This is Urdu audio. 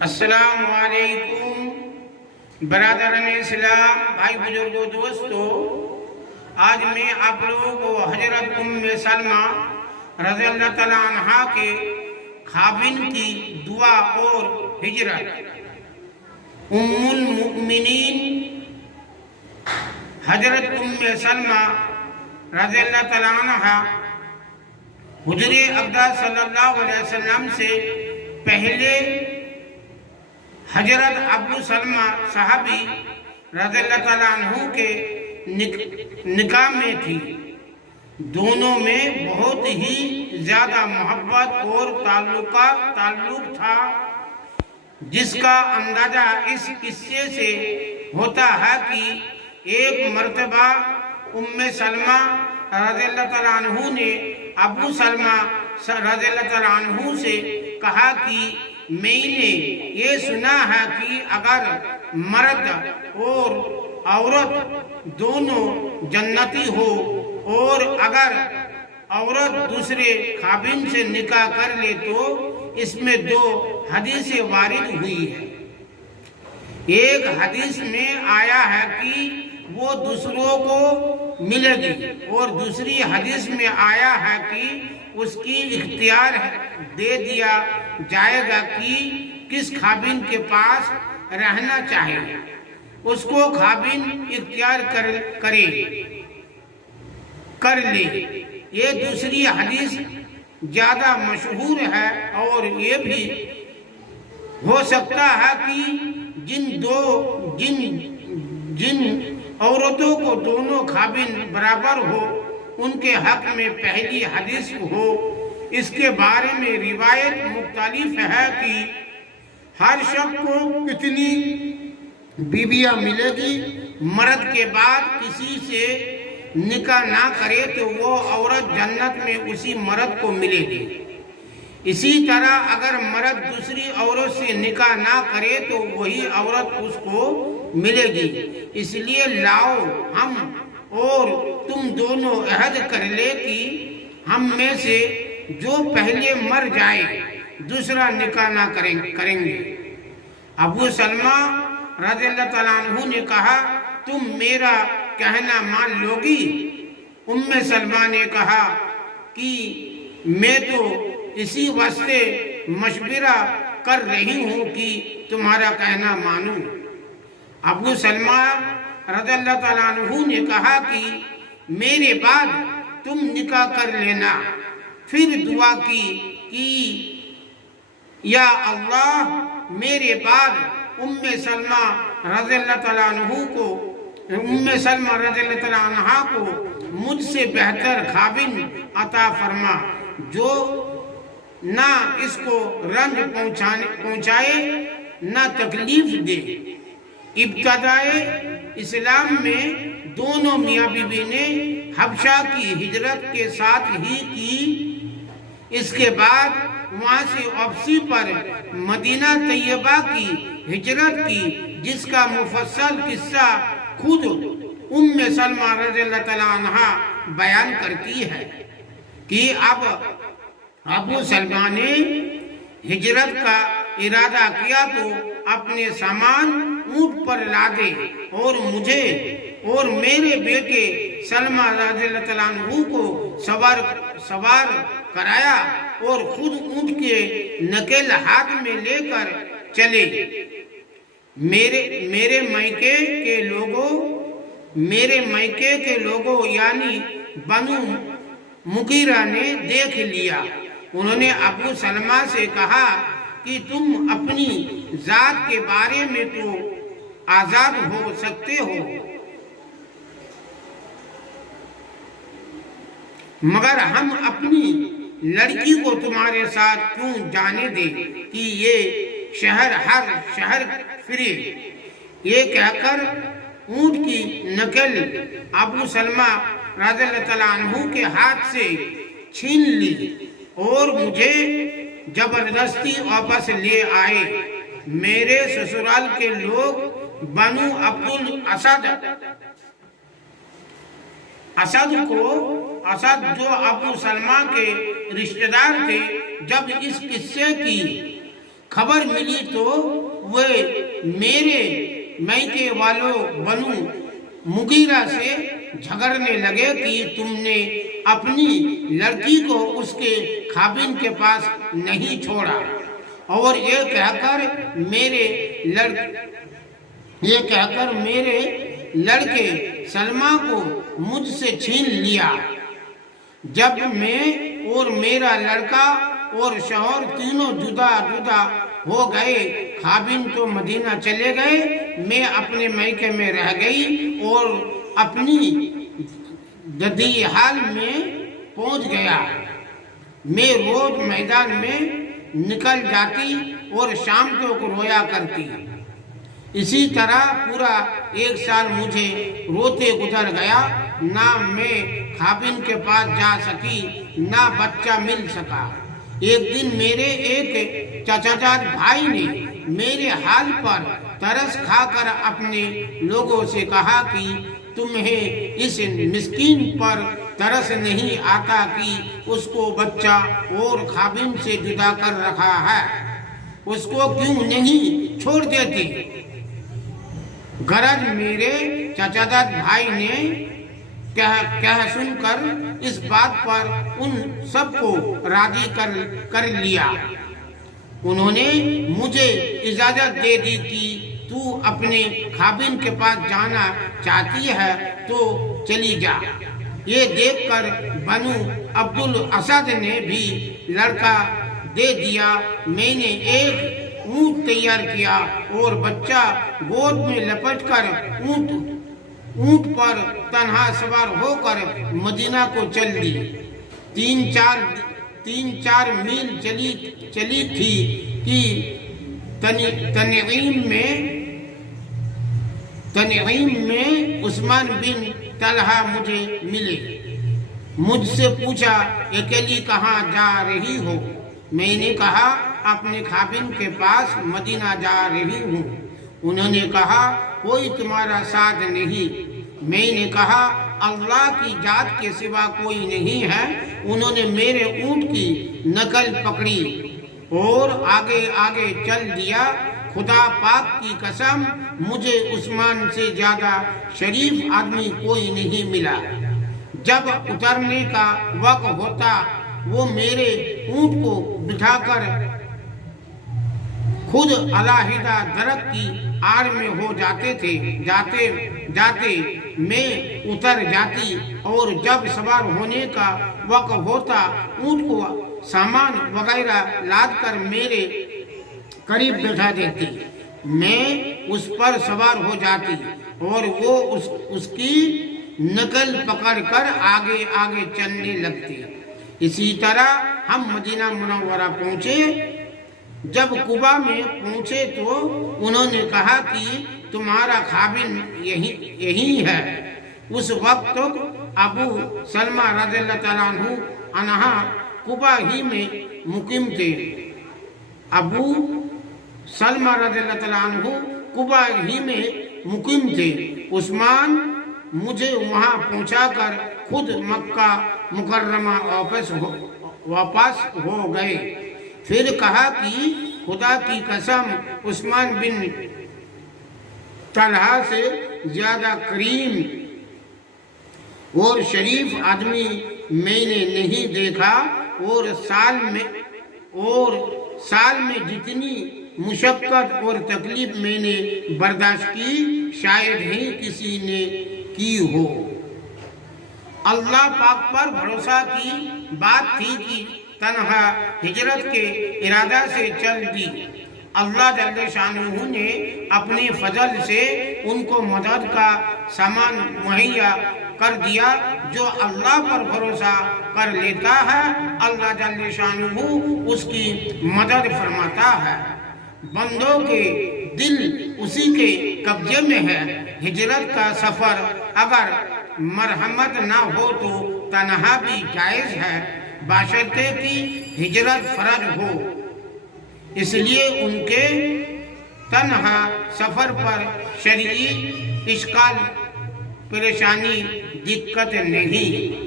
السلام علیکم برادران اسلام، بھائی بزرگوں، دوستو۔ آج میں آپ لوگوں کو حضرت ام سلمہ رضی اللہ تعالیٰ عنہا کے خاوند کی دعا اور ہجرت ام المؤمنین حضرت ام سلمہ رضی اللہ تعالیٰ عنہا حضور اقدس صلی اللہ علیہ وسلم سے پہلے حضرت ابو سلمہ صحابی رضی اللہ تعالیٰ عنہ کے نکاح میں تھی۔ دونوں میں بہت ہی زیادہ محبت اور تعلق تھا، جس کا اندازہ اس قصے سے ہوتا ہے کہ ایک مرتبہ ام سلمہ رضی اللہ تعالیٰ عنہ نے ابو سلمہ رضی اللہ تعالیٰ عنہ سے کہا کہ میں نے یہ سنا ہے کہ اگر مرد اور عورت دونوں جنتی ہو اور اگر عورت دوسرے خاوند سے نکاح کر لے تو اس میں دو حدیثیں وارد ہوئی ہیں۔ ایک حدیث میں آیا ہے کہ وہ دوسروں کو ملے گی، اور دوسری حدیث میں آیا ہے کہ اس کی اختیار دے دیا جائے گا کہ کس خاوند کے پاس رہنا چاہیے، اس کو خاوند اختیار کر لے۔ یہ دوسری حدیث زیادہ مشہور ہے، اور یہ بھی ہو سکتا ہے کہ جن عورتوں کو دونوں خاوند برابر ہو ان کے حق میں پہلی حدیث ہو۔ اس کے بارے میں روایت مختلف ہے کہ ہر شخص کو کتنی بیویاں ملے گی، مرد کے بعد کسی سے نکاح نہ کرے تو وہ عورت جنت میں اسی مرد کو ملے گی۔ اسی طرح اگر مرد دوسری عورت سے نکاح نہ کرے تو وہی عورت اس کو ملے گی۔ اس لیے لاؤ ہم اور تم دونوں عہد کر لے کہ ہم میں سے جو پہلے مر جائے دوسرا نکاح نہ کریں گے۔ ابو سلمہ رضی اللہ تعالیٰ عنہ نے کہا، تم میرا کہنا مان لو گی؟ ام سلمہ نے کہا کہ میں تو اسی واسطے مشورہ کر رہی ہوں کہ تمہارا کہنا مانوں۔ ابو سلمہ رضی اللہ تعالیٰ عنہ نے کہا کہ میرے بعد تم نکاح کر لینا۔ پھر دعا کی کہ یا اللہ میرے بعد ام سلمہ رضی اللہ تعالیٰ عنہا کو مجھ سے بہتر خاوند عطا فرما، جو نہ اس کو رنج پہنچائے نہ تکلیف دے۔ ابتدائے اسلام میں دونوں میاں بیوی نے حبشہ کی ہجرت کے ساتھ ہی کی۔ اس کے بعد وہاں سے واپسی پر مدینہ طیبہ کی ہجرت کی، جس کا مفصل قصہ خود ام سلمہ رضی اللہ تعالیٰ عنہا بیان کرتی ہے کہ اب ابو سلمہ نے ہجرت کا ارادہ کیا تو اپنے سامان اونٹ پر لادے اور مجھے اور میرے بیٹے سلمہ رضی اللہ تعالیٰ عنہ کو سوار کرایا اور خود اونٹ کے نکل ہاتھ میں لے کر چلے۔ میرے میکے کے لوگوں یعنی بنو مغیرہ نے دیکھ لیا۔ انہوں نے ابو سلمہ سے کہا کہ تم اپنی ذات کے بارے میں تو آزاد ہو سکتے ہو، مگر ہم اپنی لڑکی کو تمہارے ساتھ کیوں جانے دیں کہ یہ ہر شہر پھرے۔ یہ کہہ کر اونٹ کی نکل ابو سلمہ رضی اللہ تعالیٰ عنہ کے ہاتھ سے چھین لی اور مجھے زبردستی واپس لے آئے۔ میرے سسرال کے لوگ بنو عبد اسد جو ابو سلمہ کے رشتہ دار تھے، جب اس قصے کی خبر ملی تو وہ میرے میکے والوں بنو مغیرہ سے جھگڑنے لگے کہ تم نے اپنی لڑکی کو اس کے خاوند کے پاس نہیں چھوڑا، اور یہ کہہ کر میرے لڑکے سلمہ کو مجھ سے چھین لیا۔ جب میں اور میرا لڑکا اور شوہر تینوں جدا جدا ہو گئے، خاوند تو مدینہ چلے گئے، میں اپنے میکے میں رہ گئی اور اپنی ددی حال میں پہنچ گیا۔ میں روز میدان میں نکل جاتی اور شام تک رویا کرتی۔ اسی طرح پورا 1 سال مجھے روتے گزر گیا، نہ میں خاوند کے پاس جا سکی، نہ بچہ مل سکا۔ ایک دن میرے ایک چچا جاد بھائی نے میرے حال پر ترس کھا کر اپنے لوگوں سے کہا کہ تمہیں اس مسکین پر ترس نہیں آتا کہ اس کو بچہ اور خاوند سے جدا کر رکھا ہے، اس کو کیوں نہیں چھوڑ دیتی؟ غرض میرے چچا جاد بھائی نے کہہ سن کر اس بات پر ان سب کو راضی کر لیا۔ انہوں نے مجھے اجازت دے دی کہ تو اپنے خاوند کے پاس جانا چاہتی ہے تو چلی جا۔ یہ دیکھ کر بنو عبد الاسد نے بھی لڑکا دے دیا۔ میں نے ایک اونٹ تیار کیا اور بچہ گود میں لپٹ کر اونٹ پر تنہا سوار ہو کر مدینہ کو چل دی۔ 3-4 میل چلی تھی کہ تنعیم میں عثمان بن طلحہ مجھے ملے۔ مجھ سے پوچھا اکیلی کہاں جا رہی ہو؟ میں نے کہا اپنے خاوند کے پاس مدینہ جا رہی ہوں۔ انہوں نے کہا کوئی تمہارا ساتھ نہیں؟ میں نے کہا اللہ کی ذات کے سوا کوئی نہیں ہے۔ انہوں نے میرے اونٹ کی نقل پکڑی اور آگے آگے چل دیا۔ خدا پاک کی قسم مجھے عثمان سے زیادہ شریف آدمی کوئی نہیں ملا۔ جب اترنے کا وقت ہوتا وہ میرے اونٹ کو بٹھا کر خود علیحدہ درخت کی آڑ میں ہو جاتے تھے۔ جاتے میں اتر جاتی اور جب سوار ہونے کا وقت ہوتا اونٹ کو سامان وغیرہ لاد کر میرے قریب بٹھا دیتی۔ میں اس پر سوار ہو جاتی اور وہ اس کی نقل پکڑ کر آگے آگے چلنے لگتی۔ اسی طرح ہم مدینہ منورہ پہنچے۔ جب قباء میں پہنچے تو انہوں نے کہا کہ تمہارا خاوند یہی ہے۔ اس وقت تک ابو سلمہ رضی اللہ تعالیٰ عنہ قباء ہی میں مقیم تھے۔ ابو سلمہ رضی اللہ تعالیٰ عنہ قباء ہی میں مقیم تھے۔ عثمان مجھے وہاں پہنچا کر خود مکہ مکرمہ واپس ہو گئے۔ پھر کہا کہ خدا کی قسم عثمان بن طلحہ سے زیادہ کریم اور شریف آدمی میں نے نہیں دیکھا، اور سال میں جتنی مشقت اور تکلیف میں نے برداشت کی شاید ہی کسی نے کی ہو۔ اللہ پاک پر بھروسہ کی بات تھی کہ تنہا ہجرت کے ارادہ سے چل دی۔ اللہ جل شانہ نے اپنے فضل سے ان کو مدد کا سامان مہیا کر دیا۔ جو اللہ پر بھروسہ کر لیتا ہے اللہ جل شانہ اس کی مدد فرماتا ہے۔ بندوں کے دل اسی کے قبضے میں ہے۔ ہجرت کا سفر اگر مرحمت نہ ہو تو تنہا بھی جائز ہے، بشرطے کہ ہجرت فرض ہو۔ اس لیے ان کے تنہا سفر پر شرعی اشکال پریشانی دقت نہیں۔